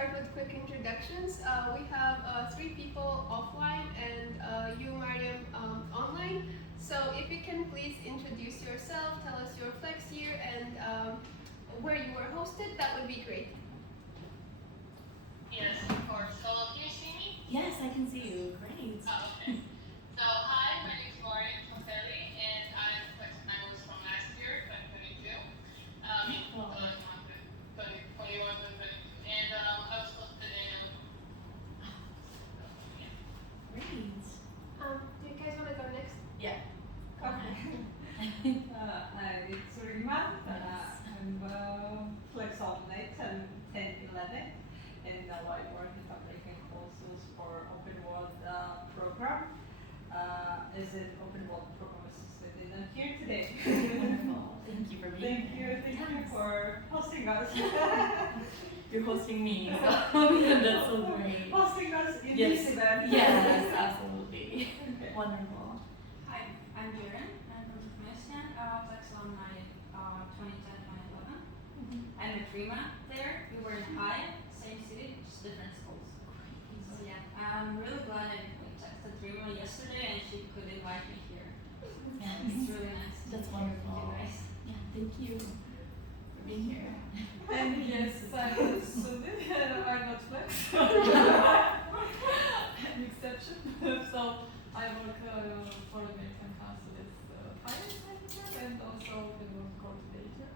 start with quick introductions. We have three people offline and you, Mariam, online. So if you can please introduce yourself, tell us your flex year and where you were hosted, that would be great. Yes, of course. So can you see me? Yes, I can see you. Great. Oh, okay. So hi, my name is Mariam from Philly, and I'm flex analyst from last year, 2022. Wow. 2021, 2022. And I was hosted in. Yeah. Great. Do you guys want to go next? Yeah. It's Rima. I'm Flex alumni 10-11, and now I work in publishing courses for Open World program. Is it Open World program assistant? And I'm here today. Wonderful. Thank you for being here. Thank you for hosting us. You're hosting me, so that's so great. Hosting us in Yes. this event. Yes, absolutely. Okay. Wonderful. Hi, I'm Jaren. I'm from Immersion, Flex alumni 2010-2011. I'm with Rima there. We were in High, same city, just different schools. So yeah, I'm really glad I texted Rima yesterday and she could invite me here. Yes. It's really nice. That's to wonderful. meet you guys. Yeah, thank you for being here. And yes, I'm Sundin, and I'm not Flex. An exception. So I work for American Council as finance manager and also the work coordinator.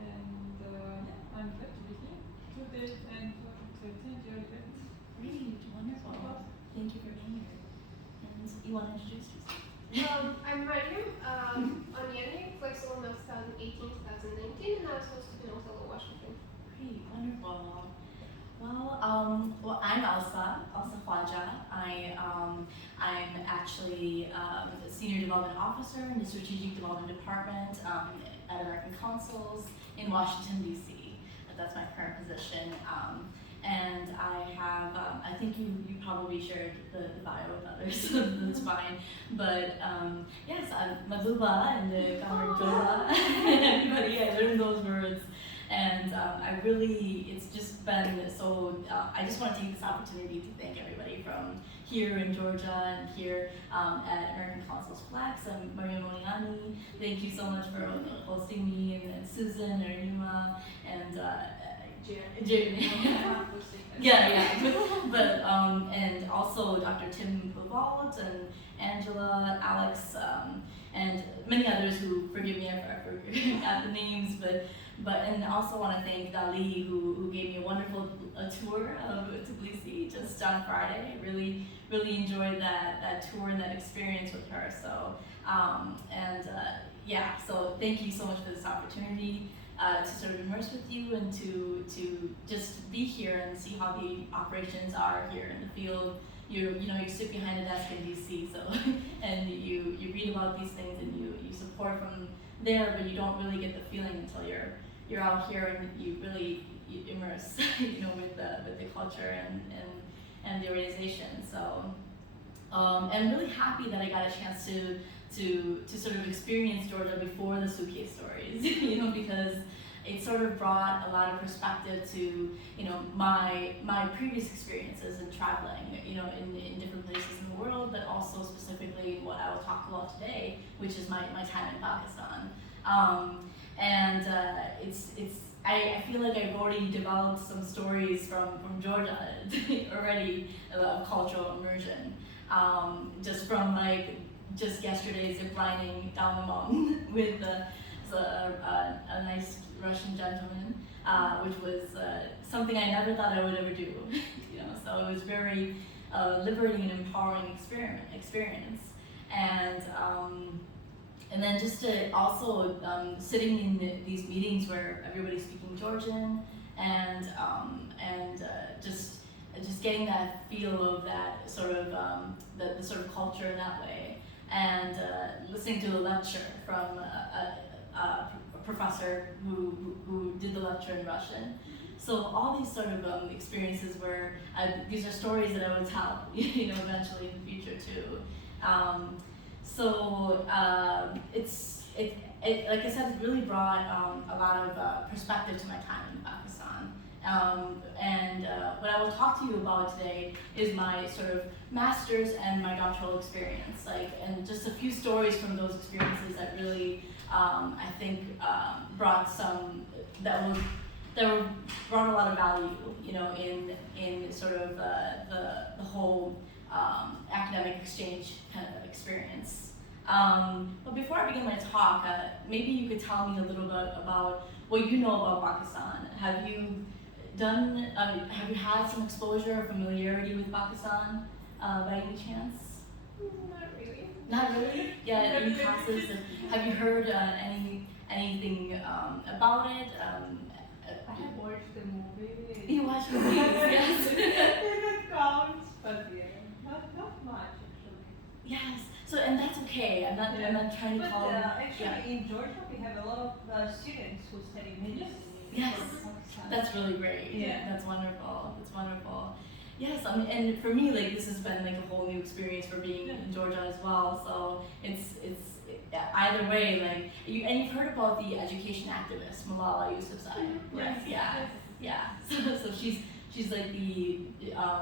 And yeah, I'm glad to be here today and to attend your event. Great, wonderful. Thank you for being here. And you want to introduce yourself? I'm Mariam Onyene, Flex alumni 2018-2019, and I was hosted in Ottawa, Washington. Great, wonderful. Well, I'm Elsa Khwaja. I'm actually the Senior Development Officer in the Strategic Development Department at American Consuls in Washington, D.C. That's my current position. And I have, I think you probably shared the bio with others, so that's fine. But yes, I'm Maduba and the Kamarjola. Everybody, I learned those words. And I really, it's just been so, I just want to take this opportunity to thank everybody from here in Georgia and here at American Consuls Flex. I'm Maria Moniani. Thank you so much for hosting me, and Susan, Arima, and Jeremy. Yeah. But and also Dr. Tim Pavalt and Angela, Alex, and many others who, forgive me if I forgot the names, but and also want to thank Dali who gave me a wonderful tour of Tbilisi just on Friday. Really enjoyed that tour and that experience with her. So yeah, so thank you so much for this opportunity to sort of immerse with you and to just be here and see how the operations are here in the field. You sit behind a desk in DC, so and you read about these things and you support from there, but you don't really get the feeling until you're out here and you really immerse with the culture and the organization. So I'm really happy that I got a chance to sort of experience Georgia before the Suitcase Stories, because it sort of brought a lot of perspective to my previous experiences in traveling, in different places in the world, but also specifically what I will talk about today, which is my time in Pakistan. I feel like I've already developed some stories from Georgia already of cultural immersion, just from just yesterday ziplining down the mountain with a nice Russian gentleman, which was something I never thought I would ever do. So it was very liberating and empowering experience. And then just to also sitting in these meetings where everybody's speaking Georgian and just getting that feel of that sort of the sort of culture in that way, and listening to a lecture from a professor who did the lecture in Russian. So all these sort of experiences where these are stories that I will tell, eventually in the future too. So it like I said, it really brought a lot of perspective to my time in Pakistan, What I will talk to you about today is my sort of master's and my doctoral experience, and just a few stories from those experiences that really, I think, brought brought a lot of value, in sort of the whole academic exchange kind of experience. But before I begin my talk, maybe you could tell me a little bit about what you know about Pakistan. Have you had some exposure or familiarity with Pakistan by any chance? Not really. Not really? Yeah, in classes. Have you heard anything about it? I have watched the movie. You watch movies, yes. It counts, but yeah, not much actually. Yes. So, and that's okay. I'm not trying to But call. actually, in Georgia, we have a lot of students who study medicine. Yes. from Pakistan. That's really great. Yeah. That's wonderful. That's wonderful. Yes, and for me, this has been a whole new experience for being in Georgia as well. So it's either way, you've heard about the education activist Malala Yousafzai, right? Yes. Yeah. So she's like the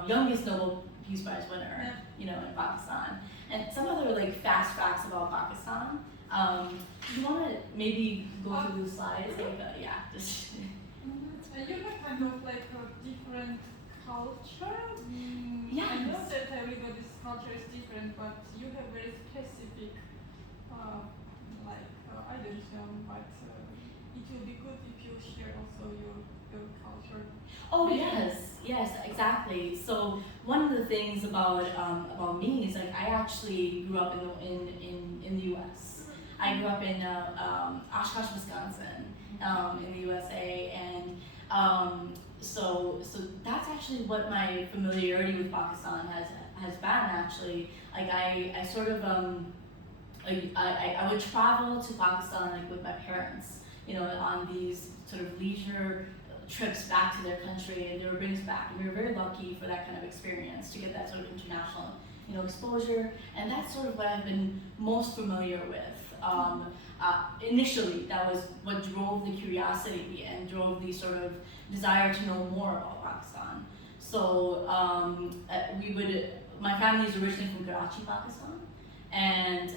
youngest Nobel Peace Prize winner, in Pakistan. And some other fast facts about Pakistan. You want to maybe go through the slides? Just. And you have kind of a different culture. Yes. I know that everybody's culture is different, but you have very specific, I don't know, but it will be good if you share also your culture. Oh yes, exactly. So one of the things about me is I actually grew up in the U.S. I grew up in Oshkosh, Wisconsin, in the USA, and so that's actually what my familiarity with Pakistan has been actually. I sort of I would travel to Pakistan with my parents, on these sort of leisure trips back to their country, and they would bring us back. And we were very lucky for that kind of experience, to get that sort of international, exposure. And that's sort of what I've been most familiar with. Initially, that was what drove the curiosity and drove the sort of desire to know more about Pakistan. So my family is originally from Karachi, Pakistan. And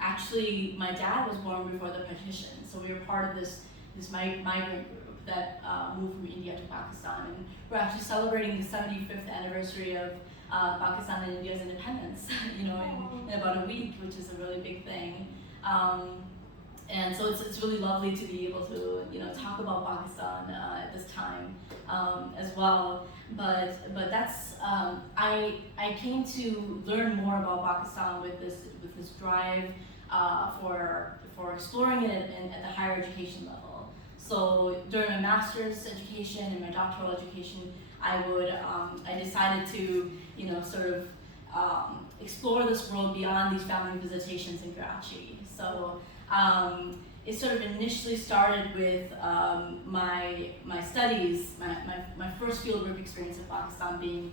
actually, my dad was born before the partition, so we were part of this migrant group that moved from India to Pakistan. And we're actually celebrating the 75th anniversary of Pakistan and India's independence, in about a week, which is a really big thing. And so it's really lovely to be able to talk about Pakistan at this time as well. But that's I came to learn more about Pakistan with this drive for exploring it at the higher education level. So during my master's education and my doctoral education, I decided to sort of explore this world beyond these family visitations in Karachi. So it sort of initially started with my studies, my first fieldwork experience in Pakistan being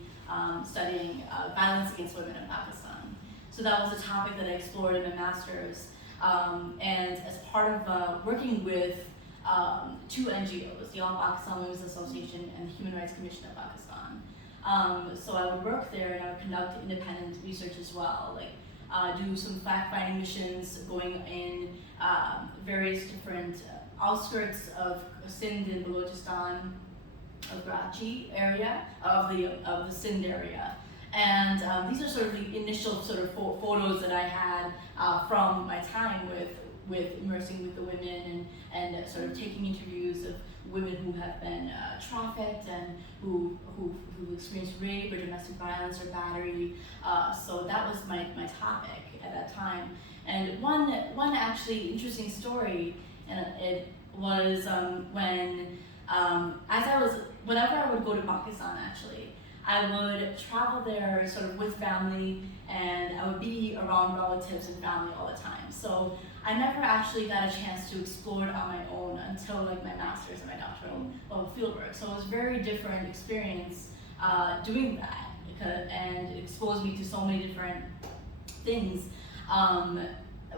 studying violence against women in Pakistan. So that was a topic that I explored in my master's, and as part of working with two NGOs, the All Pakistan Women's Association and the Human Rights Commission of Pakistan. So I would work there and I would conduct independent research as well, do some fact-finding missions going in various different outskirts of Sindh and Balochistan, of Karachi area, of the Sindh area. And these are sort of the initial sort of photos that I had from my time with immersing with the women and sort of taking interviews of women who have been trafficked and who experienced rape or domestic violence or battery. So that was my topic at that time. And one actually interesting story, and it was whenever I would go to Pakistan, actually, I would travel there sort of with family, and I would be around relatives and family all the time. So I never actually got a chance to explore it on my own until my master's and my doctoral level fieldwork. So it was a very different experience doing that, and it exposed me to so many different things.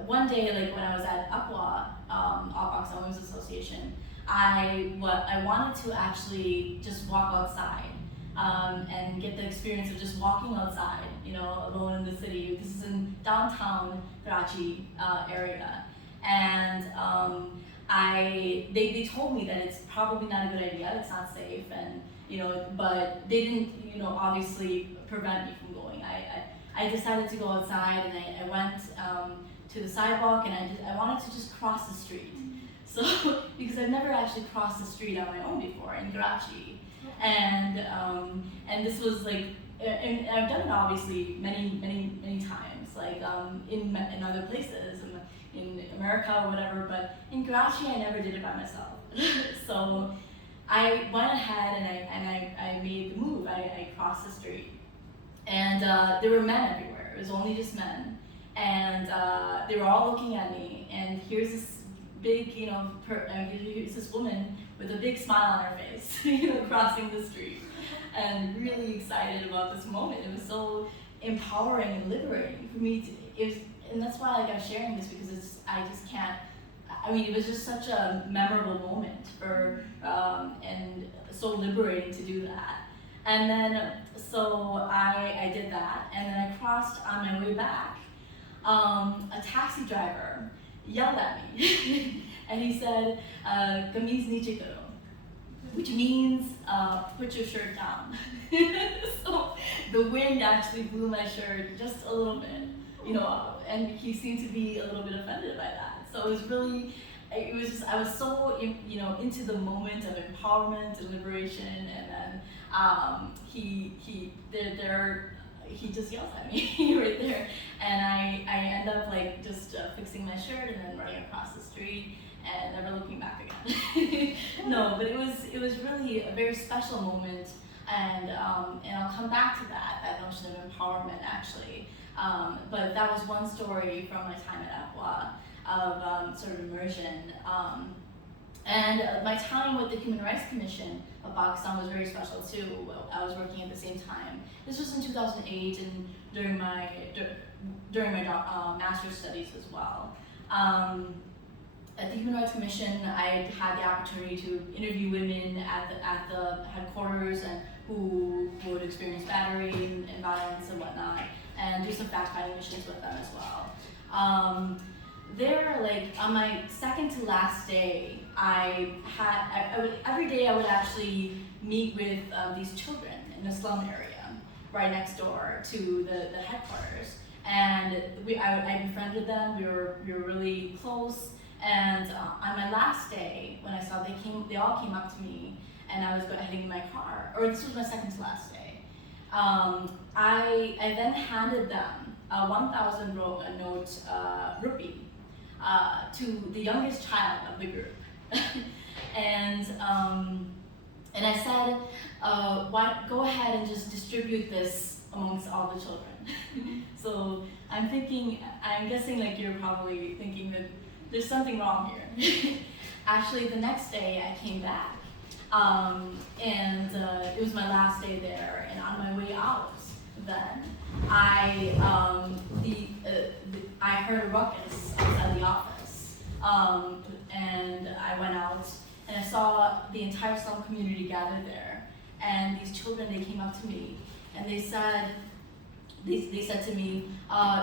One day, when I was at UPWA, All Pakistan Women's Association, I wanted to actually just walk outside and get the experience of just walking outside, you know, alone in the city. This is in downtown Karachi area, and they told me that it's probably not a good idea. It's not safe, and you know, but they didn't, you know, obviously prevent me from going. I decided to go outside, and I went to the sidewalk, and I wanted to just cross the street. So because I've never actually crossed the street on my own before in Karachi, and this was like, and I've done it obviously many times, like in other places, in America or whatever, but in Karachi I never did it by myself. So I went ahead and I made the move. I crossed the street, and there were men everywhere. It was only just men, and they were all looking at me. And here's this big, you know, here's this woman with a big smile on her face, you know, crossing the street, and really excited about this moment. It was so empowering and liberating for me. And that's why like I'm sharing this, because I just can't. I mean, it was just such a memorable moment and so liberating to do that. And then, so I did that, and then I crossed on my way back. A taxi driver yelled at me, and he said, "Kameez niche karo," which means put your shirt down. So the wind actually blew my shirt just a little bit, you know, and he seemed to be a little bit offended by that. So it was really, it was just, I was so, you know, into the moment of empowerment and liberation, and then he just yells at me right there, and I end up like just fixing my shirt and then running across the street and never looking back again. No, but it was really a very special moment, and I'll come back to that notion of empowerment actually. But that was one story from my time at APWA of sort of immersion. And my time with the Human Rights Commission of Pakistan was very special too. I was working at the same time. This was in 2008, and during my master's studies as well. At the Human Rights Commission, I had the opportunity to interview women at the headquarters and who would experience battery and violence and whatnot, and do some fact-finding missions with them as well. There, like on my second to last day, every day I would actually meet with these children in a slum area right next door to the headquarters, and I befriended them. We were really close. And on my last day, when I saw they all came up to me, and I was heading in my car, or this was my second to last day. I then handed them a 1,000 note rupee to the youngest child of the group, and I said, go ahead and just distribute this amongst all the children. So I'm guessing like you're probably thinking that there's something wrong here. Actually, the next day I came back, and it was my last day there, and on my way out then, I heard a ruckus outside the office, and I went out, and I saw the entire slum community gathered there, and these children, they came up to me, and they said to me,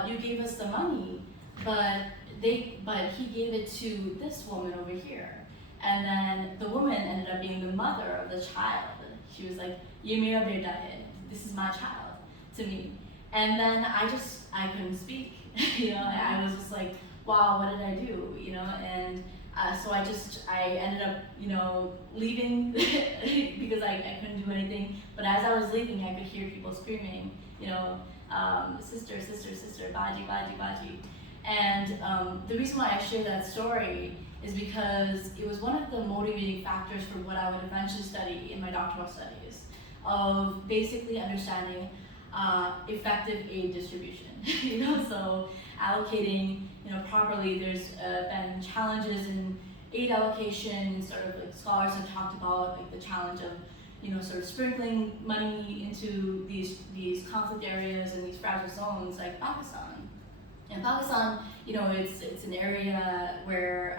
you gave us the money, but he gave it to this woman over here. And then the woman ended up being the mother of the child. She was like, "Ye mera beta hai, this is my child," to me. And then I couldn't speak. You know, I was just like, wow, what did I do? You know, and so I ended up, you know, leaving because I couldn't do anything. But as I was leaving, I could hear people screaming, you know, sister, sister, sister, baji, baji, baji. And the reason why I share that story is because it was one of the motivating factors for what I would eventually study in my doctoral studies, of basically understanding effective aid distribution. You know, so allocating, you know, properly. There's been challenges in aid allocation. Sort of like scholars have talked about like the challenge of, you know, sort of sprinkling money into these conflict areas and these fragile zones like Pakistan. In Pakistan, you know, it's an area where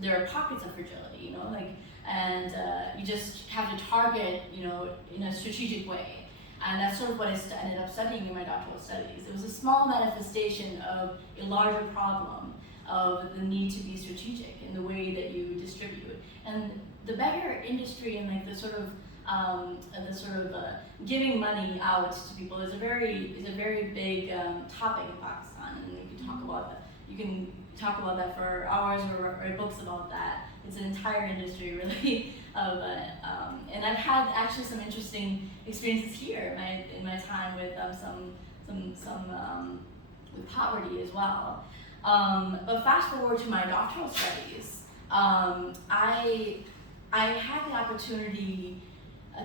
there are pockets of fragility, you know, like and you just have to target, in a strategic way. And that's sort of what I ended up studying in my doctoral studies. It was a small manifestation of a larger problem of the need to be strategic in the way that you distribute. And the beggar industry and like the sort of giving money out to people is a very big topic in Pakistan, and you can talk about that. You can talk about that for hours or write books about that. It's an entire industry, really. And I've had actually some interesting experiences here in my time with with poverty as well. But fast forward to my doctoral studies, I had the opportunity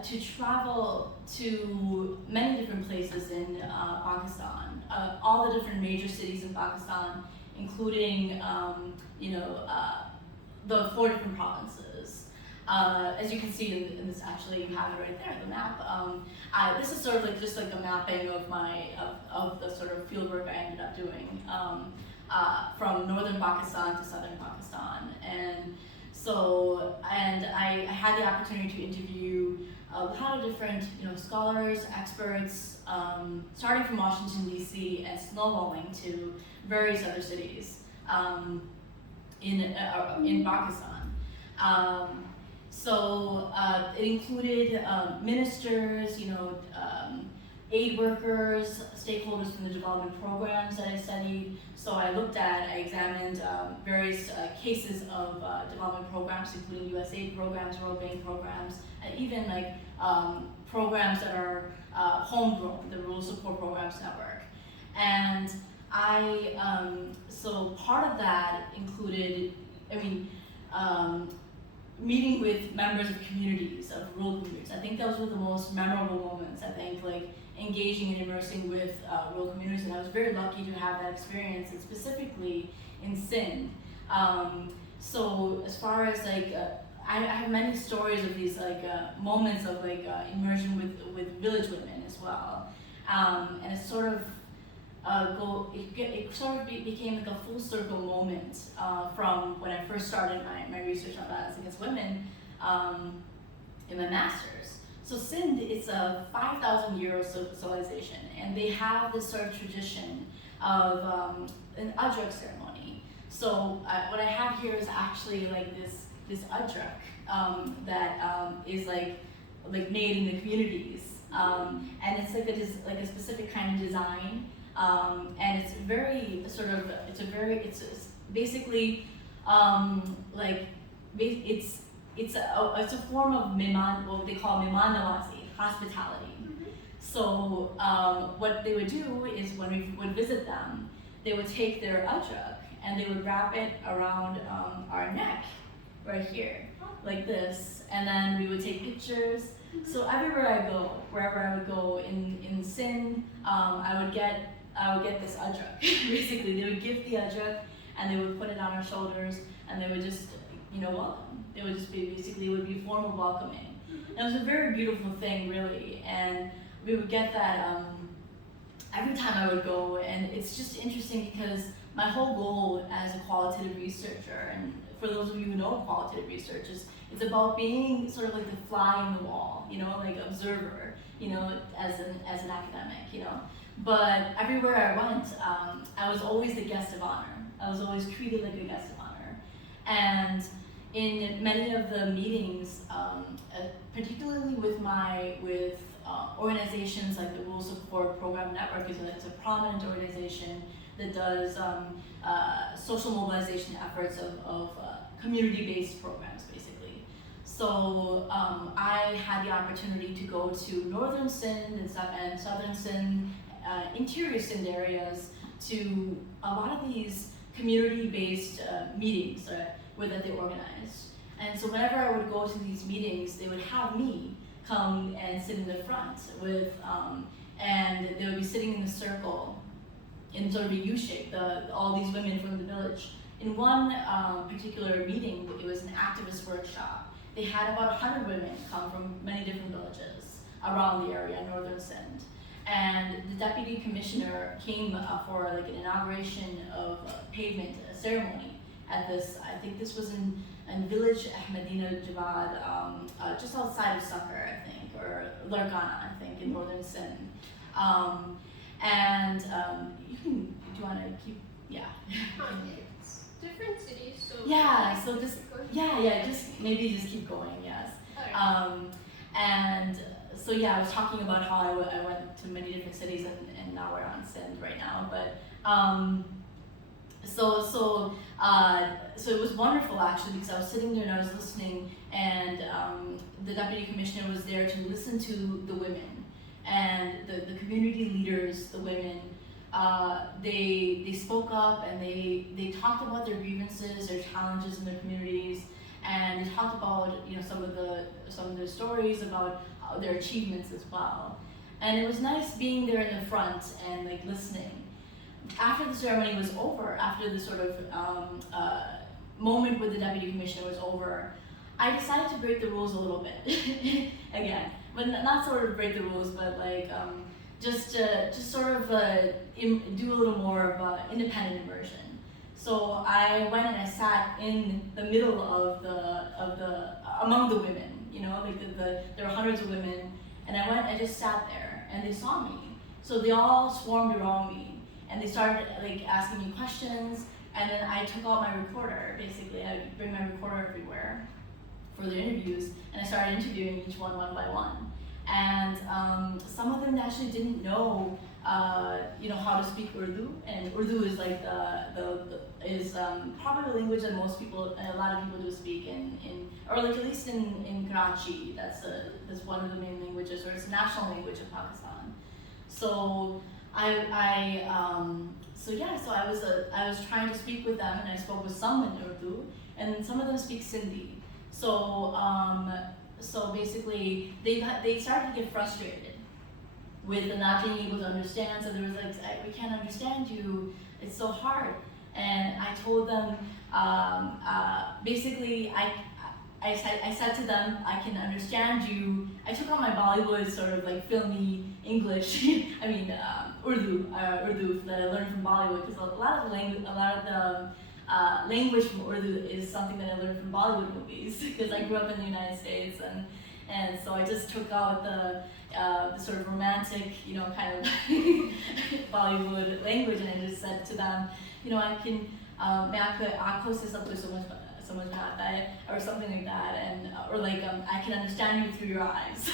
to travel to many different places in Pakistan, all the different major cities in Pakistan, including the 4 different provinces. As you can see in this, actually you have it right there, the map. This is sort of like just like a mapping of of the sort of fieldwork I ended up doing from northern Pakistan to southern Pakistan, and I had the opportunity to interview a lot of different scholars, experts, starting from Washington D.C. and snowballing to various other cities in Pakistan. It included ministers, aid workers, stakeholders from the development programs that I studied. So I examined various cases of development programs, including USAID programs, World Bank programs, and even like programs that are homegrown, the Rural Support Programs Network. And so part of that included, meeting with members of communities, of rural communities. I think those were the most memorable moments, like engaging and immersing with rural communities, and I was very lucky to have that experience, and specifically in Sindh. So as far as I have many stories of these moments of immersion with village women as well, and it sort of became like a full circle moment from when I first started my research on violence against women in my master's. So Sindh is a 5,000-year civilization, and they have this sort of tradition of an ajrak ceremony. So what I have here is actually like this ajrak that is like made in the communities, and it's like a specific kind of design. And it's very it's basically it's a form of miman, what they call miman nawazi, hospitality. Mm-hmm. So what they would do is when we would visit them, they would take their ajrak and they would wrap it around our neck right here, like this, and then we would take pictures. So everywhere I go, wherever I would go in Sindh, I would get this ajrak. Basically, they would give the ajrak and they would put it on our shoulders, and they would just, welcome. It would just be basically, it would be a form of welcoming. And it was a very beautiful thing, really. And we would get that every time I would go, and it's just interesting because my whole goal as a qualitative researcher, and for those of you who know qualitative research, it's about being sort of like the fly in the wall, like observer, as an academic, But everywhere I went, I was always the guest of honor. I was always treated like a guest of honor. And in many of the meetings, particularly with organizations like the Rural Support Program Network, it's a prominent organization that does social mobilization efforts of community-based programs, basically. So I had the opportunity to go to northern Sindh and southern Sindh, interior Sindh areas, to a lot of these community-based meetings that they organized. And so whenever I would go to these meetings, they would have me come and sit in the front with, and they would be sitting in a circle in sort of a U shape, all these women from the village. In one particular meeting, it was an activist workshop. They had about 100 women come from many different villages around the area, northern Sindh. And the deputy commissioner came for an inauguration of a pavement ceremony at this. I think this was in village Ahmadina Javad, just outside of Sucker, I think, or Larkana, I think, in northern Sindh. You can, do you want to keep, yeah. It's different cities, so Yeah, so just, just maybe just keep going, yes. Alright. So yeah, I was talking about how I went to many different cities and now we're on Sindh right now, but so it was wonderful actually because I was sitting there and I was listening and the deputy commissioner was there to listen to the women and the community leaders, the women. They spoke up and they talked about their grievances, their challenges in their communities, and they talked about some of their stories about their achievements as well. And it was nice being there in the front and like listening. After the ceremony was over, after the sort of moment with the deputy commissioner was over, I decided to break the rules a little bit again, but not sort of break the rules, but like just sort of do a little more of independent immersion. So I went and I sat in the middle of the among the women, like there were hundreds of women, and I went and just sat there, and they saw me. So they all swarmed around me, and they started like asking me questions, and then I took out my recorder. Basically, I would bring my recorder everywhere for their interviews, and I started interviewing each one by one. And some of them actually didn't know, how to speak Urdu, and Urdu is like is probably the language that most people, a lot of people do speak or like at least in Karachi. That's one of the main languages, or it's a national language of Pakistan. So I was trying to speak with them, and I spoke with some in Urdu, and some of them speak Sindhi. So basically, they started to get frustrated with the not being able to understand. So there was like, we can't understand you. It's so hard. And I told them, basically, I said to them, I can understand you. I took on my Bollywood sort of like filmy English. I mean, Urdu that I learned from Bollywood, because a lot of the language from Urdu is something that I learned from Bollywood movies, because I grew up in the United States, and so I just took out the sort of romantic, kind of Bollywood language, and I just said to them, I can, मैं आपके आँखों से सब कुछ समझ में आता है, or something like that, and or like I can understand you through your eyes,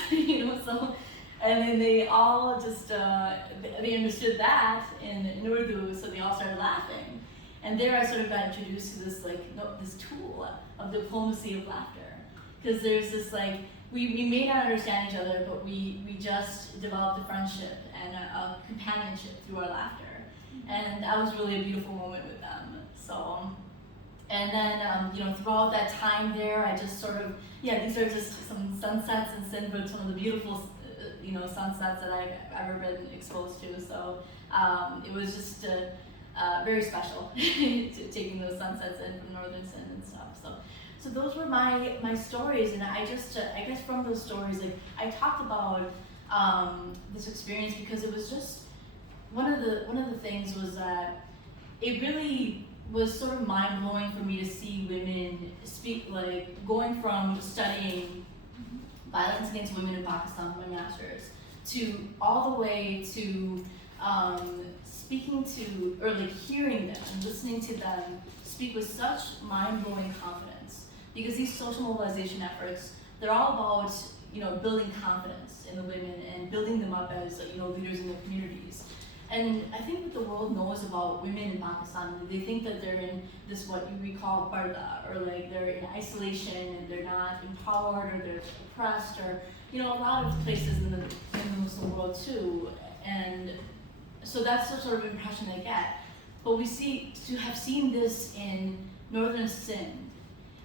so. And then they all just, they understood that in Urdu, so they all started laughing. And there I sort of got introduced to this this tool of diplomacy of laughter. Because there's this we may not understand each other, but we just developed a friendship and a companionship through our laughter. And that was really a beautiful moment with them. So, and then, throughout that time there, I just sort of, these are just some sunsets in Sindh, but some of the beautiful sunsets that I've ever been exposed to. So it was just very special taking those sunsets in from northern Sindh and stuff. So those were my stories, and I guess from those stories, I talked about this experience because it was just one of the things was that it really was sort of mind blowing for me to see women speak, going from studying violence against women in Pakistan, my master's, to all the way to speaking to, or hearing them and listening to them speak with such mind-blowing confidence. Because these social mobilization efforts, they're all about, building confidence in the women and building them up as, leaders in their communities. And I think what the world knows about women in Pakistan, they think that they're in this, what we call parda, or they're in isolation and they're not empowered, or they're oppressed, or, a lot of places in the Muslim world too. And so that's the sort of impression they get. But to have seen this in northern Sindh,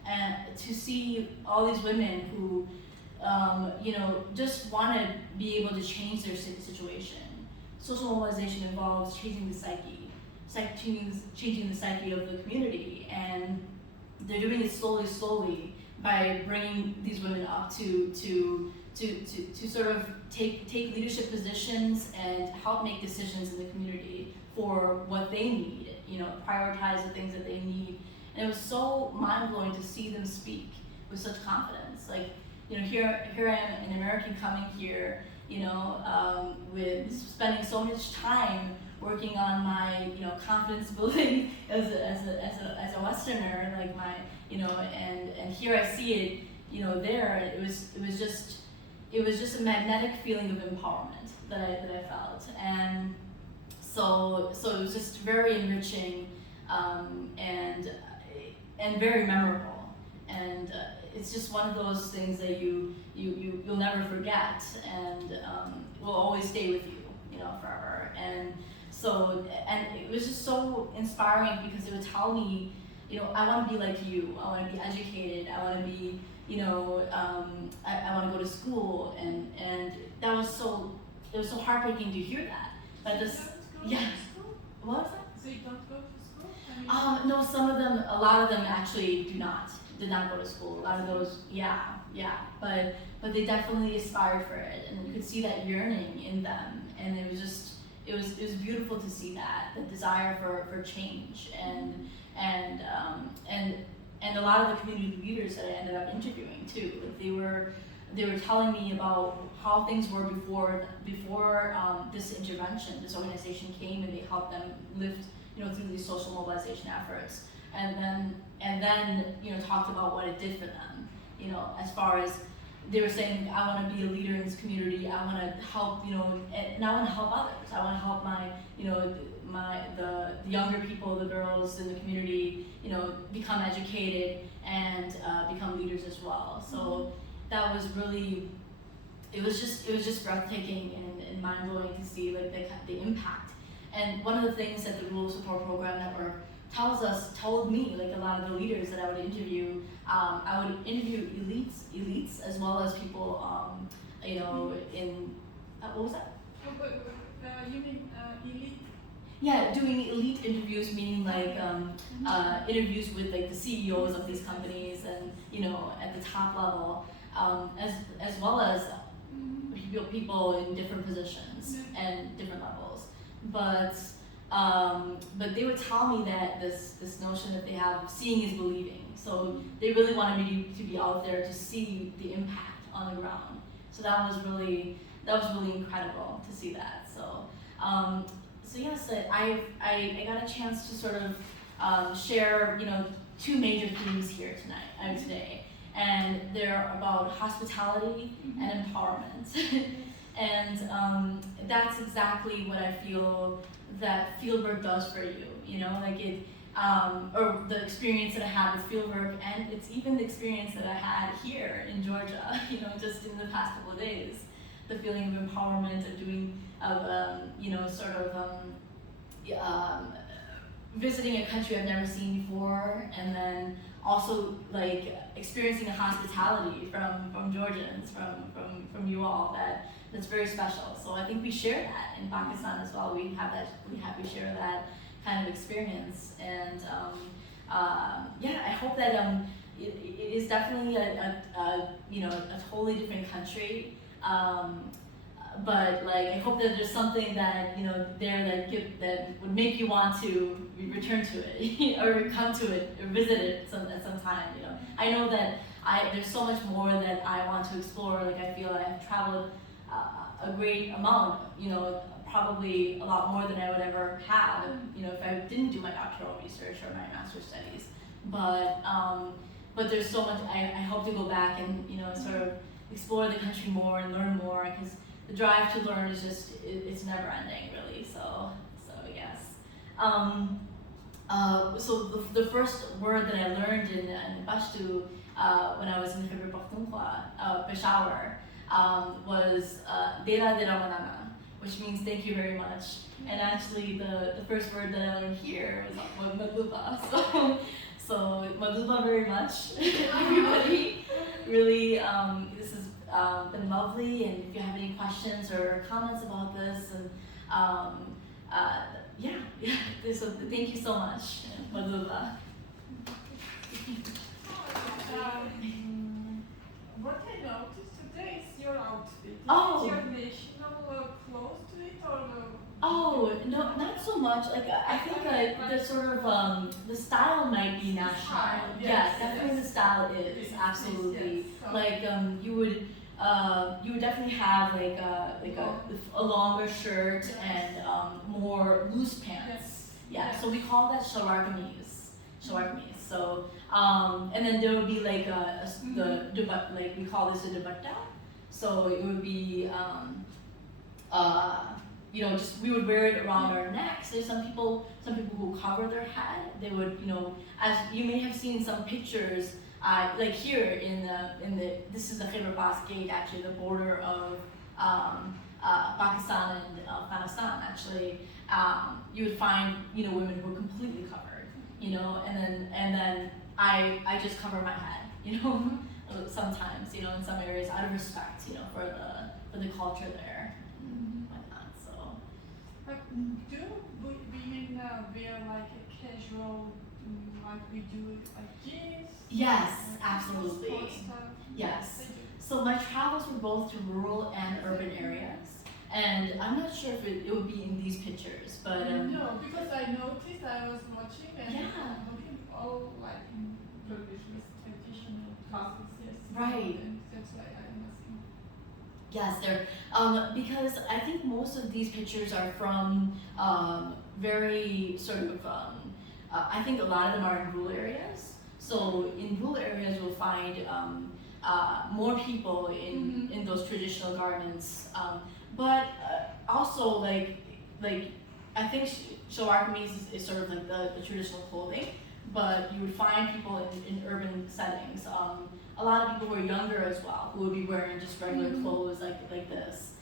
and to see all these women who, just want to be able to change their situation. Social mobilization involves changing the psyche, changing the psyche of the community, and they're doing it slowly by bringing these women up to sort of take leadership positions and help make decisions in the community for what they need, prioritize the things that they need, And it was so mind-blowing to see them speak with such confidence. Like, you know, here I am, an American coming here, you know, with spending so much time working on my, you know, confidence building as a Westerner, like my, you know, and here I see it, you know, there. It was just a magnetic feeling of empowerment that I felt, and so it was just very enriching, and very memorable, and it's just one of those things that you'll never forget, and will always stay with you, you know, forever. And so, and it was just so inspiring because it would tell me, you know, I want to be like you. I want to be educated. I want to be, you know, I want to go to school, and that was so, it was so heartbreaking to hear that. But this, yeah. What was that? So you don't go to school? I mean, No, some of them, a lot of them actually did not go to school. A lot of those, yeah, but they definitely aspired for it, and you could see that yearning in them, and it was just, it was beautiful to see that, the desire for change, and a lot of the community leaders that I ended up interviewing too, like they were telling me about how things were before this intervention, this organization came, and they helped them lift, you know, through these social mobilization efforts, and then you know, talked about what it did for them, you know, as far as they were saying, I want to be a leader in this community. I want to help, you know, and I want to help others. I want to help my, you know, the younger people, the girls in the community, you know, become educated and become leaders as well. So that was really, it was just breathtaking and mind blowing to see, like, the impact. And one of the things that the Rural Support Program Network told me, like a lot of the leaders that I would interview, I would interview elites as well as people, you know, in, what was that? you mean elite? Yeah, doing elite interviews, meaning like interviews with like the CEOs of these companies, and you know, at the top level, as well as people in different positions and different levels, but they would tell me that this notion that they have of seeing is believing. So they really wanted me to be out there to see the impact on the ground. So that was really incredible to see that. So yes, I got a chance to sort of share, you know, two major themes here today, and they're about hospitality and empowerment. And that's exactly what I feel that Fieldwork does for you, you know, like it, or the experience that I had with Fieldwork, and it's even the experience that I had here in Georgia, you know, just in the past couple of days, the feeling of empowerment of doing, you know, sort of visiting a country I've never seen before, and then also like experiencing the hospitality from Georgians, from you all, that's very special. So I think we share that in Pakistan as well. We share that kind of experience, and yeah, I hope that it is definitely a you know, a totally different country. But like, I hope that there's something that, you know, there that would make you want to return to it or come to it or visit it at some time. You know, I know that there's so much more that I want to explore. Like, I feel like I've traveled a great amount. You know, probably a lot more than I would ever have, you know, if I didn't do my doctoral research or my master's studies. But there's so much. I hope to go back and, you know, sort of explore the country more and learn more, because the drive to learn is just, it's never ending, really. So yes. So the first word that I learned in Pashto when I was in Khyber Pakhtunkhwa, Peshawar, was Dera Dera Manana, which means thank you very much. And actually the first word that I learned here was Madluba. So Madluba very much, everybody. Really, this has been lovely, and if you have any questions or comments about this, and yeah, so thank you so much, Madluba. What I noticed today is your outfit. Oh. Is your national close to it, or Oh no, not so much. Like I think the sort of the style might be national. Style, Yeah, yes, definitely yes. the style is Yes, absolutely. yes. So- Like you would definitely have like a longer shirt Yes. and more loose pants. Yes. Yeah, Yes. so we call that shalwar kameez. Shalwar kameez. So and then there would be like the dupatta, like we call this a dupatta. So it would be you know, just we would wear it around our necks. There's some people who cover their head. They would, you know, as you may have seen some pictures, like here in the this is the Khyber Pass Gate, actually the border of Pakistan and Afghanistan. Actually, you would find, you know, women who are completely covered, you know, and then I just cover my head, you know, sometimes, you know, in some areas out of respect, you know, for the culture there. Whatnot, so. But do women wear like a casual, like we do, like jeans? Yes, like absolutely. sports stuff? Yes. They do. So my travels were both to rural and urban areas, and I'm not sure if it would be in these pictures, but No, because I noticed I was watching and Yeah. looking all like in religious traditional clothes, yes. Right. And that's why I'm asking. yes, they're because I think most of these pictures are from very sort of I think a lot of them are in rural areas. So in rural areas, we'll find more people in those traditional garments, but also like I think shalwar kameez is sort of like the traditional clothing, but you would find people in urban settings. A lot of people who are younger as well who would be wearing just regular clothes like this.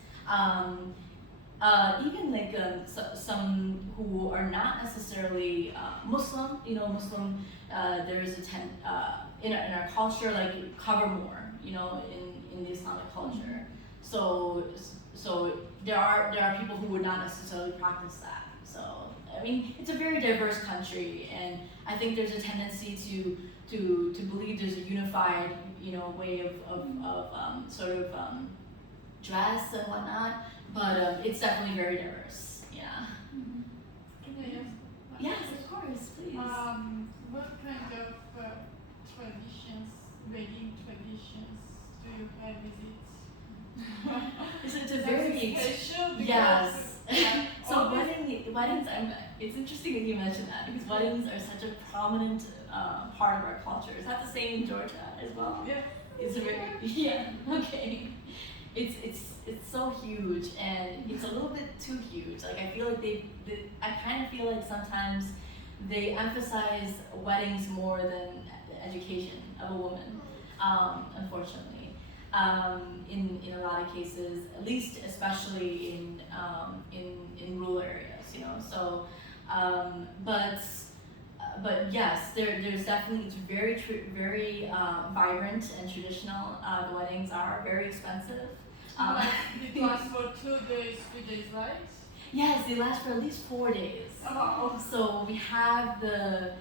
Even like some who are not necessarily Muslim, you know, Muslim. There is in our culture, like cover more, you know, in the Islamic culture. So there are people who would not necessarily practice that. So I mean, it's a very diverse country, and I think there's a tendency to believe there's a unified, you know, way of sort of dress and whatnot. But it's definitely very diverse. Yeah. Can I ask? Yes, of course, please. What kind of traditions, wedding traditions do you have? Is It's a it very special? Because, yes. So always- weddings. It's interesting that you mentioned that because weddings are such a prominent part of our culture. Is that the same in Georgia as well? Yeah. It's a very yeah. Okay. It's so huge, and it's a little bit too huge. Like I feel like I kind of feel like sometimes they emphasize weddings more than the education of a woman, unfortunately. In a lot of cases, at least especially in rural areas, you know. So, but yes, there's definitely it's very vibrant and traditional. The weddings are very expensive. Like it lasts for 2 days, 3 days, right? Yes, they last for at least 4 days. Oh. So we have the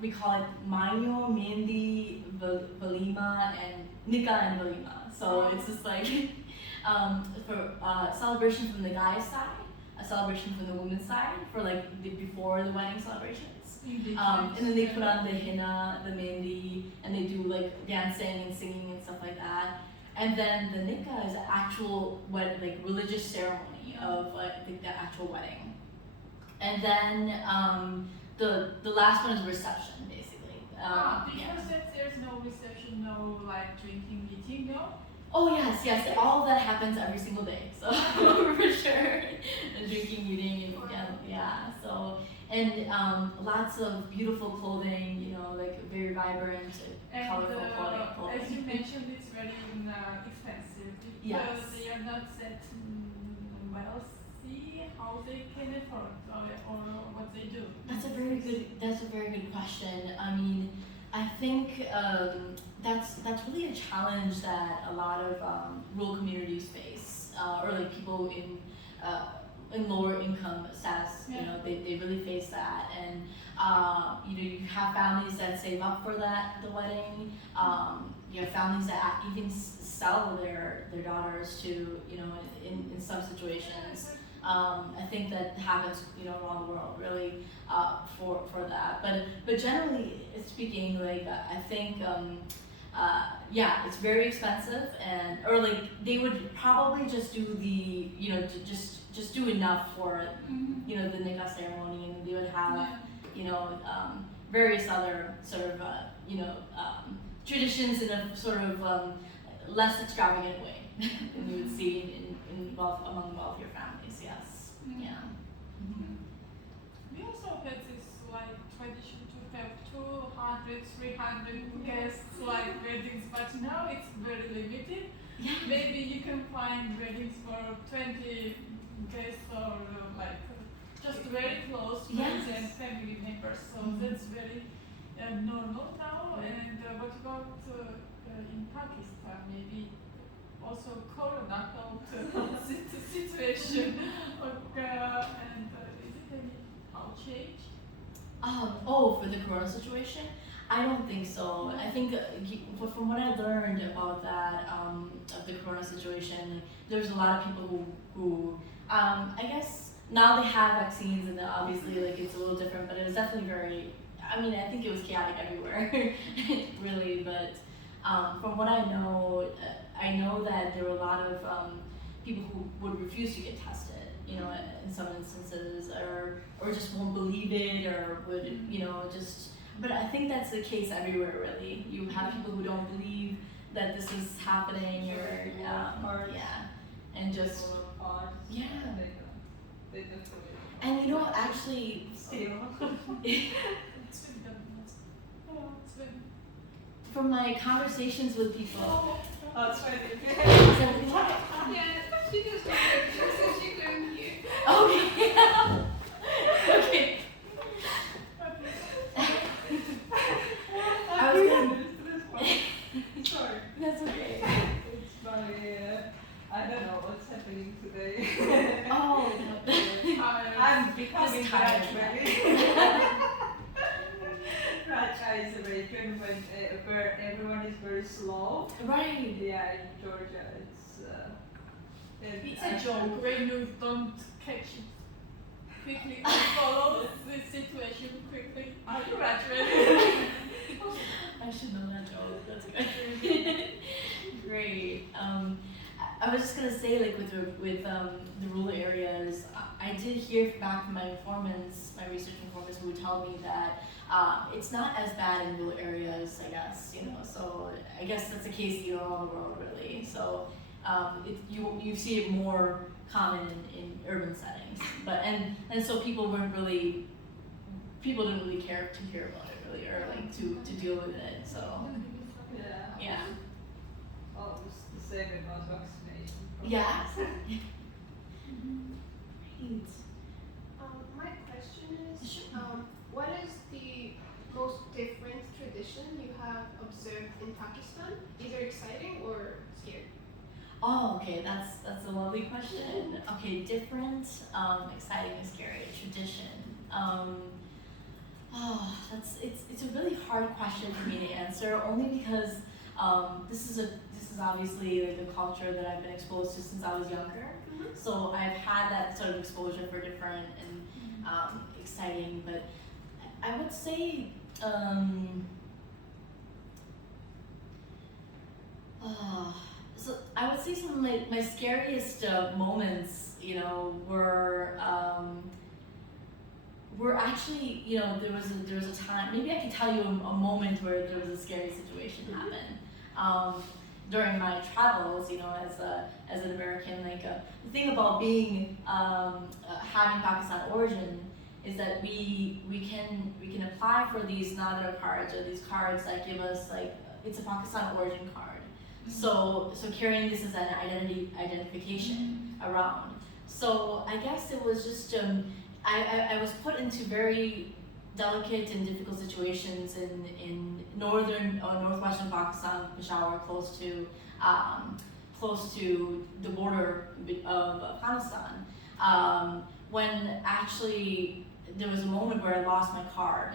we call it Manyo, Mehndi, Valima, and Nikah and Valima. So it's just like for celebration from the guy's side, a celebration from the woman's side for like before the wedding celebrations. And then they put on the henna, the mehndi, and they do like dancing and singing and stuff like that. And then the nikah is an actual religious ceremony of the actual wedding. And then the last one is reception, basically. Because there's no reception, no like drinking, eating, no? Oh yes, all of that happens every single day. So for sure, the drinking, eating, and yeah. So and lots of beautiful clothing, you know, like very vibrant, And colorful clothing. as you mentioned, it's very expensive because Yes. they are not that wealthy. How they can afford or what they do? That's a very good question. I mean, I think that's really a challenge that a lot of rural communities face, or like people in lower income status. Yeah. You know, they really face that, and you know, you have families that save up for the wedding. You have families that even sell their daughters to, you know, in some situations. I think that happens, around the world, really, for that. But generally speaking, like I think, yeah, it's very expensive, or like they would probably just do the, just do enough for, the nikah ceremony, and they would have, various other sort of, traditions in a sort of less extravagant way than you would see among wealthier families. Yes. Yeah. We also had this like tradition to have 200, 300 guests like weddings, but now it's very limited. Yeah. Maybe you can find weddings for 20 guests or just very close friends and family members. So that's very normal now. And what about in Pakistan? Maybe also Corona helped the situation. And is it any change? For the corona situation, I don't think so. I think from what I learned about that, of the corona situation, there's a lot of people who I guess now they have vaccines, and obviously like it's a little different, but it was definitely very, I think it was chaotic everywhere, really. But from what I know that there were a lot of people who would refuse to get tested, in some instances, or just won't believe it, or would, just. But I think that's the case everywhere, really. You have people who don't believe that this is happening, or and just and actually. Still. From my conversations with people. That's right. Yeah, she just so she couldn't hear. Okay. Okay. I was gonna. Sorry. That's okay. It's my, I don't know what's happening today. Oh. I'm becoming Just tired. Raja is a region where everyone is very slow. Right. Yeah, in Georgia, It's a joke when you don't catch it quickly, you follow the situation quickly. Are you graduating? I should know that joke. That's good. Great. I was just gonna say, like with the rural areas, I did hear back from my research informants, who would tell me that it's not as bad in rural areas, I guess. So I guess that's the case around the world, really. So you see it more common in urban settings, and so people didn't really care to hear about it, really, or like to deal with it. So yeah. Oh, it's the same about vaccination. Yeah. Great. My question is, Sure. what is the most different tradition you have observed in Pakistan? Either exciting or scary? Oh, okay, that's a lovely question. Okay, different, exciting and scary tradition. It's a really hard question for me to answer, only because this is obviously like a culture that I've been exposed to since I was younger. So I've had that sort of exposure for different and exciting, but I would say so I would say some of my scariest moments, were actually, there was a time, maybe I can tell you a moment where there was a scary situation happen. During my travels, as an American, like the thing about being having Pakistan origin is that we can apply for these Nadra cards, or these cards that give us it's a Pakistan origin card. So carrying this as an identification around. So I guess it was just I was put into very delicate and difficult situations in northern or northwestern Pakistan, Peshawar, close to the border of Afghanistan. When actually there was a moment where I lost my card,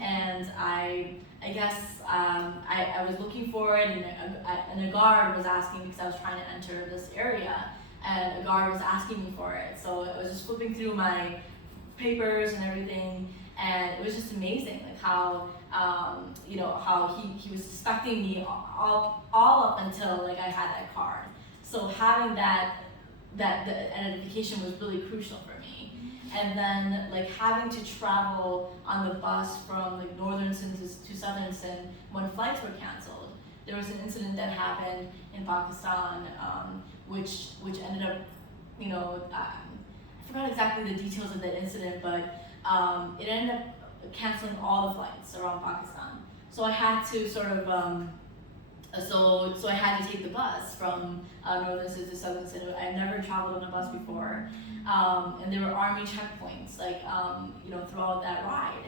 and I guess I was looking for it, and a guard was asking, because I was trying to enter this area, and a guard was asking me for it. So I was just flipping through my papers and everything, and it was just amazing, like how how he was suspecting me all up until like I had that card. So having that the identification was really crucial for me. And then like having to travel on the bus from like northern Sindh to southern Sindh when flights were canceled. There was an incident that happened in Pakistan, which ended up, I forgot exactly the details of that incident, but it ended up canceling all the flights around Pakistan. So I had to sort of so I had to take the bus from northern Sindh to southern Sindh. I had never traveled on a bus before, and there were army checkpoints like throughout that ride.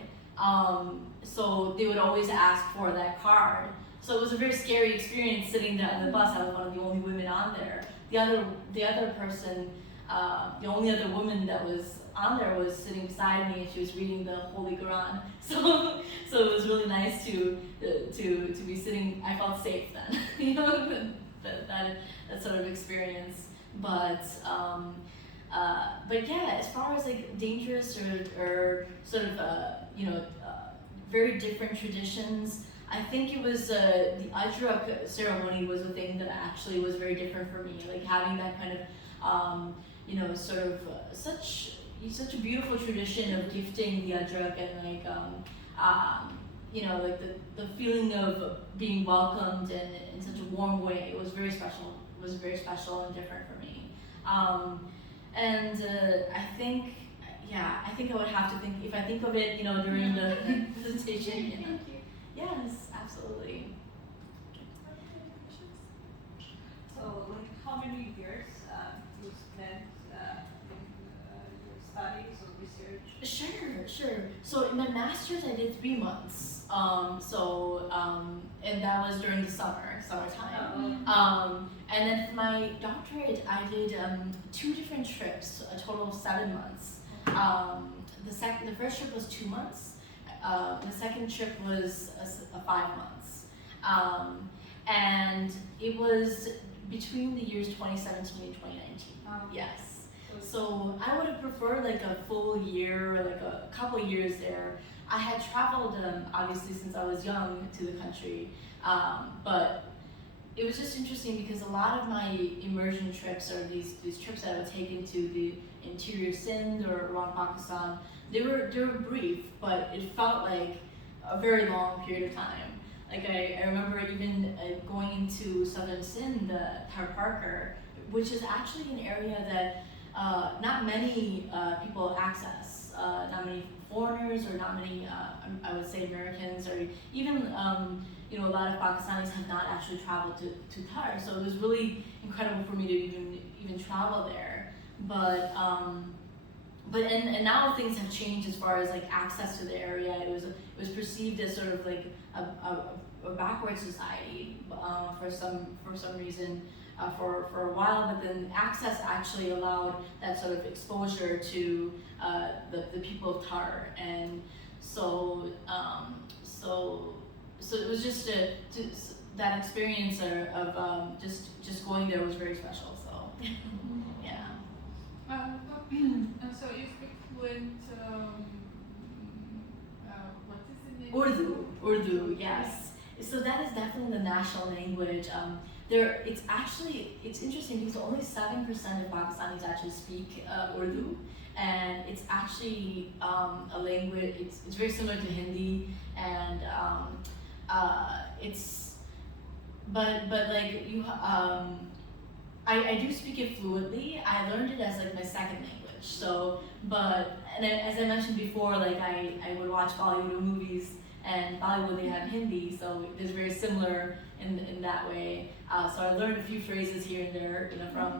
So they would always ask for that card. So it was a very scary experience sitting there on the bus. I was one of the only women on there. The other person, the only other woman that was on there was sitting beside me, and she was reading the Holy Quran. So it was really nice to be sitting. I felt safe then, that sort of experience. But yeah, as far as like dangerous or sort of very different traditions, I think it was the Ajrak ceremony was the thing that actually was very different for me. Like having that kind of such a beautiful tradition of gifting the Ajrak and like like the feeling of being welcomed in such a warm way. It was very special. It was very special and different for me. I think I would have to think, if I think of it, during the presentation. Yes, absolutely. So, like, how many years you spent in your studies or research? Sure. So in my master's, I did 3 months. And that was during the summertime. And then for my doctorate, I did 2 different trips, a total of 7 months. The first trip was 2 months. The second trip was 5 months. And it was between the years 2017 and 2019. Yes. So I would have preferred like a full year or like a couple years there. I had traveled, obviously, since I was young to the country, but it was just interesting because a lot of my immersion trips, or these trips that I would take into the interior Sindh or around Pakistan, they were brief, but it felt like a very long period of time. Like I remember even going into southern Sindh, Thar Parker, which is actually an area that not many people access, not many foreigners, or not many, I would say, Americans, or even a lot of Pakistanis have not actually traveled to Thar. So it was really incredible for me to even travel there. But now things have changed as far as like access to the area. It was perceived as sort of like a backward society for some reason for a while, but then access actually allowed that sort of exposure to the people of Thar, and so it was just that experience of just going there was very special. So yeah. So you speak fluent, what is the name? Urdu, yes. So that is definitely the national language. It's interesting because only 7% of Pakistanis actually speak Urdu, and it's actually a language. It's very similar to Hindi, and I do speak it fluently. I learned it as like my second language. So, as I mentioned before, like I would watch Bollywood movies, and Bollywood they have Hindi, so it's very similar in that way. So I learned a few phrases here and there,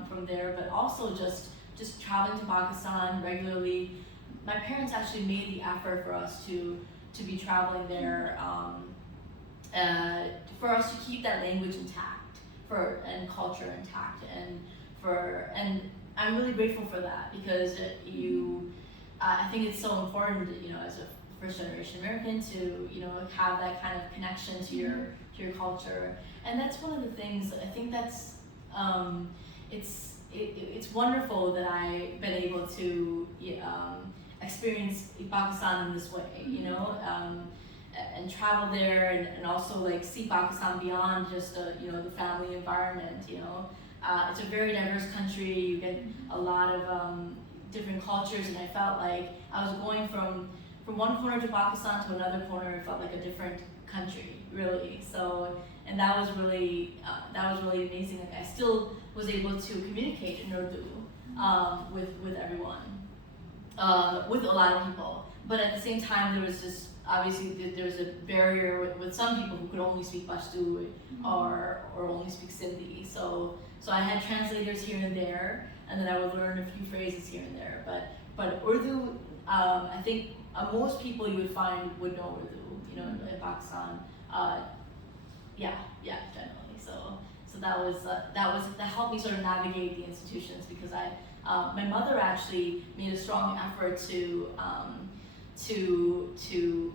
from there, but also just traveling to Pakistan regularly. My parents actually made the effort for us to be traveling there, for us to keep that language intact, and culture intact, and I'm really grateful for that, because I think it's so important, as a first generation American to have that kind of connection to your culture. And that's one of the things I think that's it's wonderful that I've been able to experience Pakistan in this way, you know, and travel there and also like see Pakistan beyond just the family environment, you know. It's a very diverse country. You get a lot of different cultures, and I felt like I was going from one corner to Pakistan to another corner. It felt like a different country, really. So, and that was really amazing. Like I still was able to communicate in Urdu with everyone, with a lot of people. But at the same time, there was just obviously there was a barrier with some people who could only speak Pashto or only speak Sindhi. So I had translators here and there, and then I would learn a few phrases here and there. But Urdu, I think most people you would find would know Urdu, you know, in Pakistan. Generally. So that helped me sort of navigate the institutions because my mother actually made a strong effort to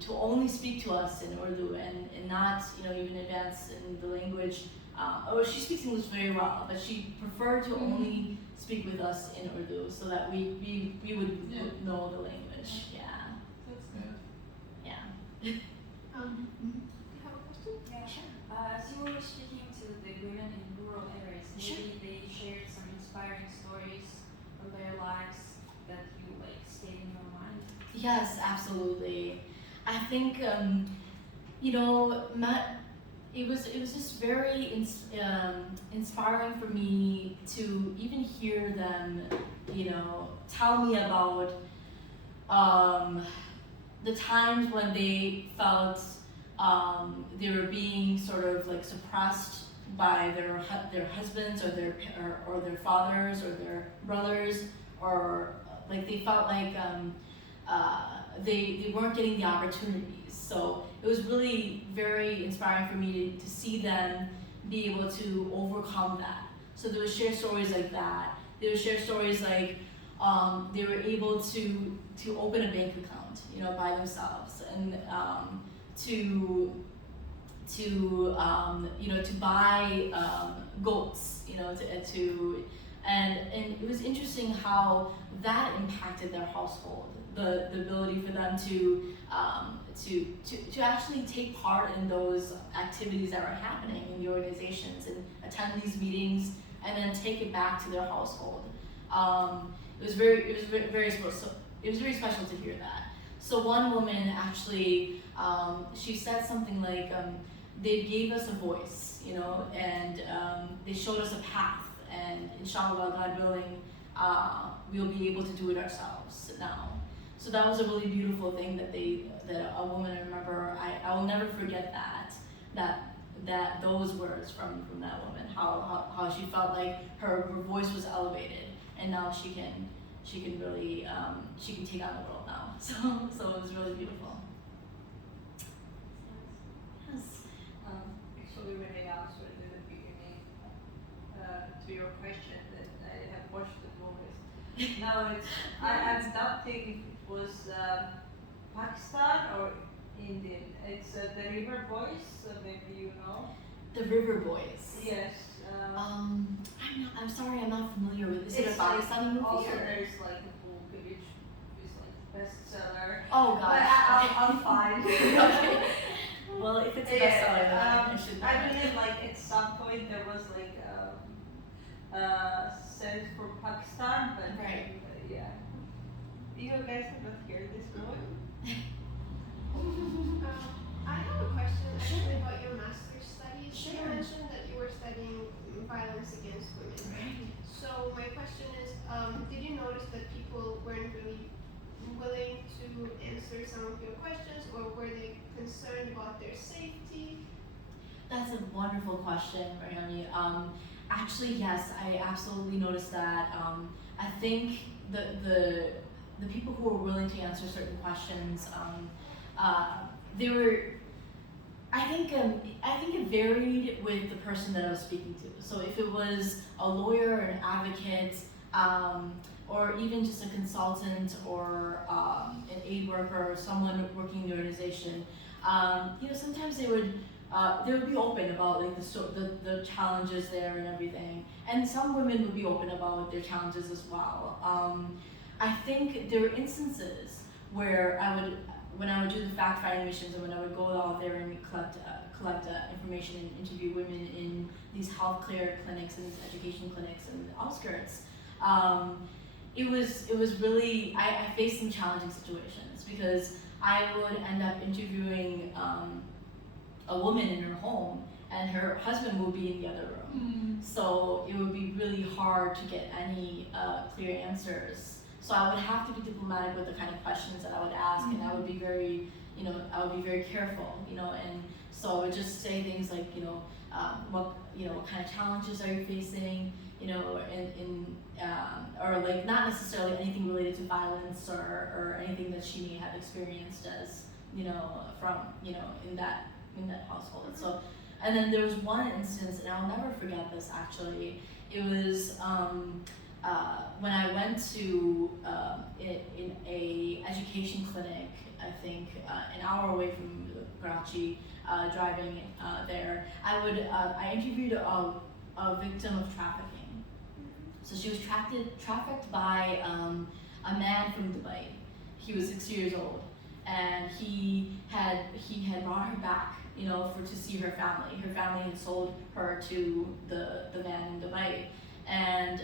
only speak to us in Urdu and not even advance in the language. She speaks English very well, but she preferred to only speak with us in Urdu so that we would know the language. Yeah. That's good. Yeah. Do you have a question? Yeah. Sure. As you were speaking to the women in rural areas, Sure. maybe they shared some inspiring stories from their lives that you like stayed in your mind. Yes, absolutely. I think it was just very inspiring for me to even hear them, tell me about the times when they felt they were being sort of like suppressed by their husbands or their fathers or their brothers, or like they felt like they weren't getting the opportunities. So it was really very inspiring for me to see them be able to overcome that. So they would share stories like that. They would share stories like they were able to open a bank account, by themselves, and to buy goats, and it was interesting how that impacted their household. The ability for them to actually take part in those activities that were happening in the organizations and attend these meetings and then take it back to their household. It was very special to hear that. So one woman actually, she said something like, they gave us a voice, and they showed us a path, and inshallah, God willing, we'll be able to do it ourselves now. So that was a really beautiful thing that a woman, I remember, I will never forget that those words from that woman, how she felt like her voice was elevated, and now she can really, she can take on the world now. So it was really beautiful. Yes. Actually, when I answered in the beginning to your question that I have watched the movies. No, I'm doubting if it was Pakistan or Indian. It's the River Boys, maybe you know. The River Boys. Yes. I'm sorry, I'm not familiar with. Is it a It's like Pakistani movie? also or- there's like a book which is like bestseller. Oh But gosh. I'm fine. Okay. Well, if it's a bestseller, then I should know. I believe like at some point there was like sent from Pakistan, but Right. Yeah. You guys have not heard this one? I have a question actually about your master's studies. Sure. You mentioned that you were studying violence against women. Right. So my question is, did you notice that people weren't really willing to answer some of your questions, or were they concerned about their safety? That's a wonderful question, Mariani. Actually, yes, I absolutely noticed that. I think the people who were willing to answer certain questions, they were. I think it varied with the person that I was speaking to. So if it was a lawyer, an advocate, or even just a consultant or an aid worker or someone working in the organization, sometimes they would they would be open about like the challenges there and everything. And some women would be open about their challenges as well. I think there were instances where when I would do the fact-finding missions and when I would go out there and collect information and interview women in these healthcare clinics and these education clinics in the outskirts, it was really, I faced some challenging situations because I would end up interviewing a woman in her home and her husband would be in the other room. So it would be really hard to get any clear answers. So I would have to be diplomatic with the kind of questions that I would ask, and I would be very, I would be very careful, and so I would just say things like, what kind of challenges are you facing, or like not necessarily anything related to violence or anything that she may have experienced as, from, in that household. So, and then there was one instance, and I'll never forget this actually. It was when I went to in a education clinic, I think an hour away from Karachi, driving there. I interviewed a victim of trafficking. So she was trafficked by a man from Dubai. He was 6 years old, and he had brought her back, to see her family. Her family had sold her to the man in Dubai, and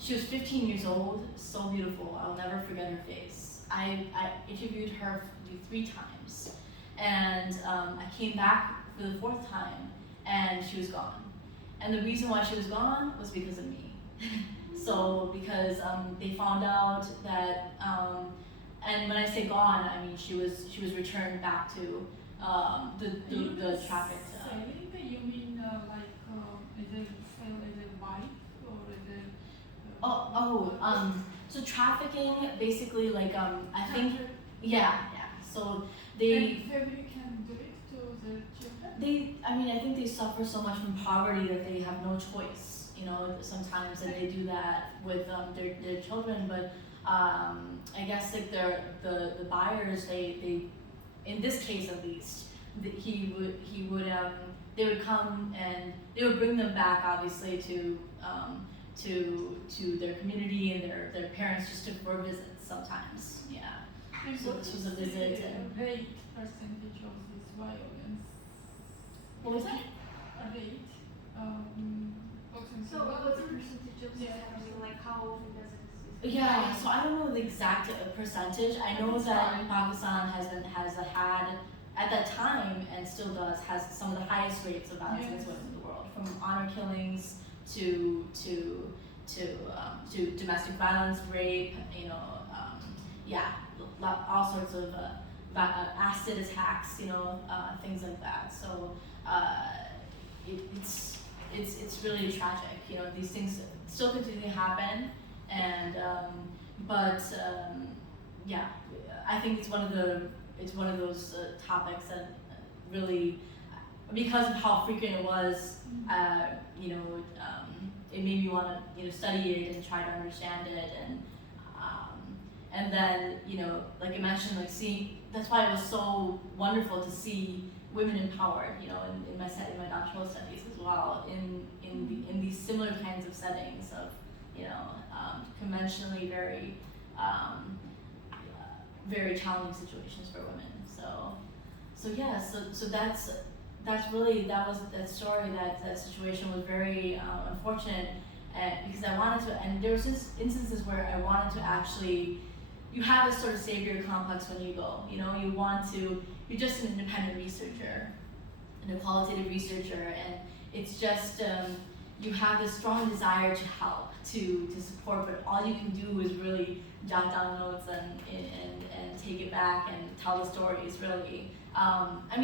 she was 15 years old, so beautiful. I'll never forget her face. I interviewed her 3 times, and I came back for the 4th time, and she was gone. And the reason why she was gone was because of me. So because they found out that, and when I say gone, I mean she was returned back to the trafficked. Selling? You mean is it sell as a wife or as a? So trafficking basically like I think Capture. yeah. So they And family can do it to the children? I think they suffer so much from poverty that they have no choice. Sometimes that they do that with their children, but I guess like the buyers they in this case at least they would come and they would bring them back obviously to their community and their parents just for visits sometimes. Yeah. And So what this is was a visit and- the rate percentage of this violence? What was that? A rate? So what's the percentage of this Yeah. happening? Like how often does it? Yeah, so I don't know the exact percentage. I know that Pakistan has had at that time and still has some of the highest rates of violence against women in the world, from honor killings to domestic violence, rape, all sorts of acid attacks, things like that. So it's really tragic. These things still continue to happen, and I think it's one of those topics that really, because of how frequent it was, it made me want to study it and try to understand it, and then like I mentioned, like that's why it was so wonderful to see women empowered, in my doctoral studies as well, in these similar kinds of settings of conventionally very very challenging situations for women. So that's really that story, that situation was very unfortunate, because I wanted to, and there was just instances where I wanted to actually, you have this sort of savior complex when you go, you're just an independent researcher and a qualitative researcher, and it's just you have this strong desire to help, to support, but all you can do is really jot down notes and take it back and tell the stories, really.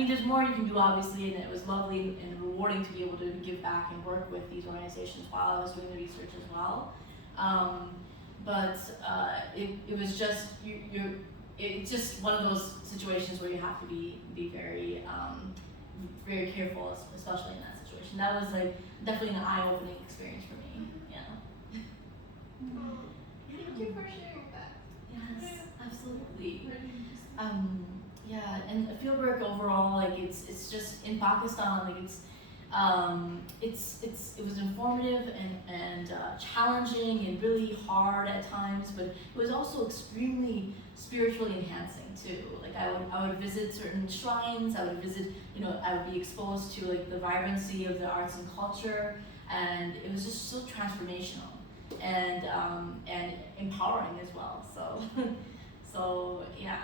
There's more you can do, obviously, and it was lovely and rewarding to be able to give back and work with these organizations while I was doing the research as well. But it was just, it's just one of those situations where you have to be very, very careful, especially in that situation. That was like definitely an eye-opening experience for me. Yeah. Thank you for sharing that. Yes, absolutely. Very interesting. Yeah, and fieldwork overall, like it's just in Pakistan, like it was informative and challenging and really hard at times, but it was also extremely spiritually enhancing too. Like I would visit certain shrines, I would visit, I would be exposed to like the vibrancy of the arts and culture, and it was just so transformational and empowering as well. So so yeah.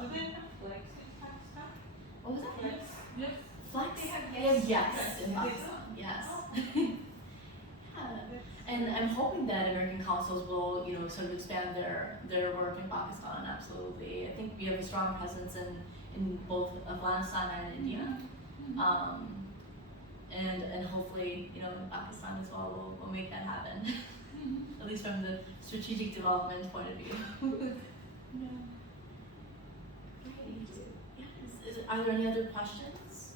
Do they have flex in Pakistan? What was that? Flex? Yes. Flex? They have Yes, yes. in Yes. Pakistan, yes. Yeah. And I'm hoping that American councils will, sort of expand their work in Pakistan, absolutely. I think we have a strong presence in both Afghanistan and India. And hopefully, in Pakistan as well, we'll make that happen. At least from the strategic development point of view. Yeah. Great. Yes. Are there any other questions?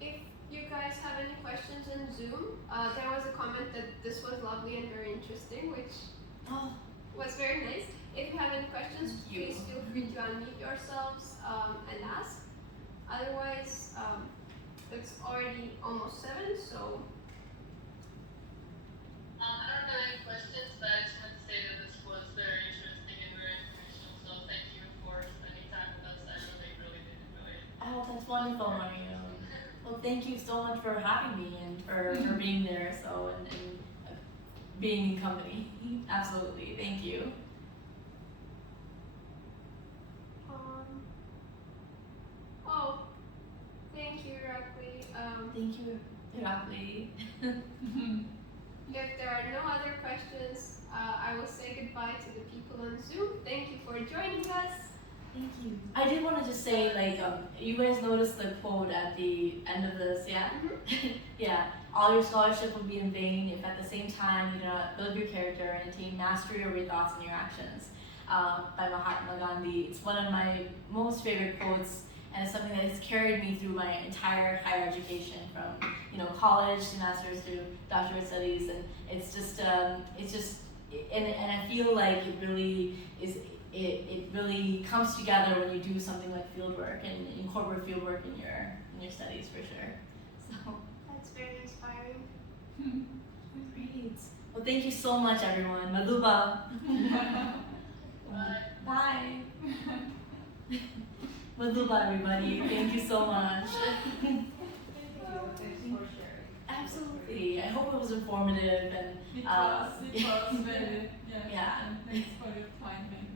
If you guys have any questions in Zoom, there was a comment that this was lovely and very interesting, which Oh, was very nice. If you have any questions, Thank you. please feel free to unmute yourselves and ask. Otherwise, it's already almost 7, so I don't have any questions, but I just want to say that this was very interesting and very informational. So thank you for spending time with us. I really did enjoy it. oh, that's wonderful, Mario. Well, thank you so much for having me and for being there. So and being in company. Absolutely, thank you. oh, thank you, Rakli. Thank you, Irakli. If there are no other questions, I will say goodbye to the people on Zoom. Thank you for joining us. Thank you. I did want to just say, like, you guys noticed the quote at the end of this, yeah? Yeah. All your scholarship will be in vain if at the same time you do not build your character and attain mastery over your thoughts and your actions. By Mahatma Gandhi. It's one of my most favorite quotes, and it's something that has carried me through my entire higher education, from college to master's to doctorate studies, and it's just and I feel like it really is. It really comes together when you do something like fieldwork and incorporate fieldwork in your studies, for sure. So That's very inspiring. great. Well, thank you so much, everyone. Maluba. Bye. Bye. Maluba, everybody. Thank you so much. Thank you. Thanks for sharing. Absolutely. I hope it was informative and It was very, yes, Yeah. and thanks for your time and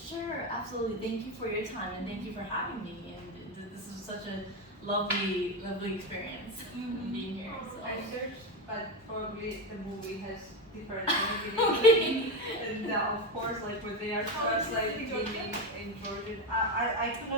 sure, absolutely. Thank you for your time and thank you for having me. And this is such a lovely experience being here. So. I searched, but probably the movie has different meanings. And of course, like when they are first like beginning in Georgian, I could not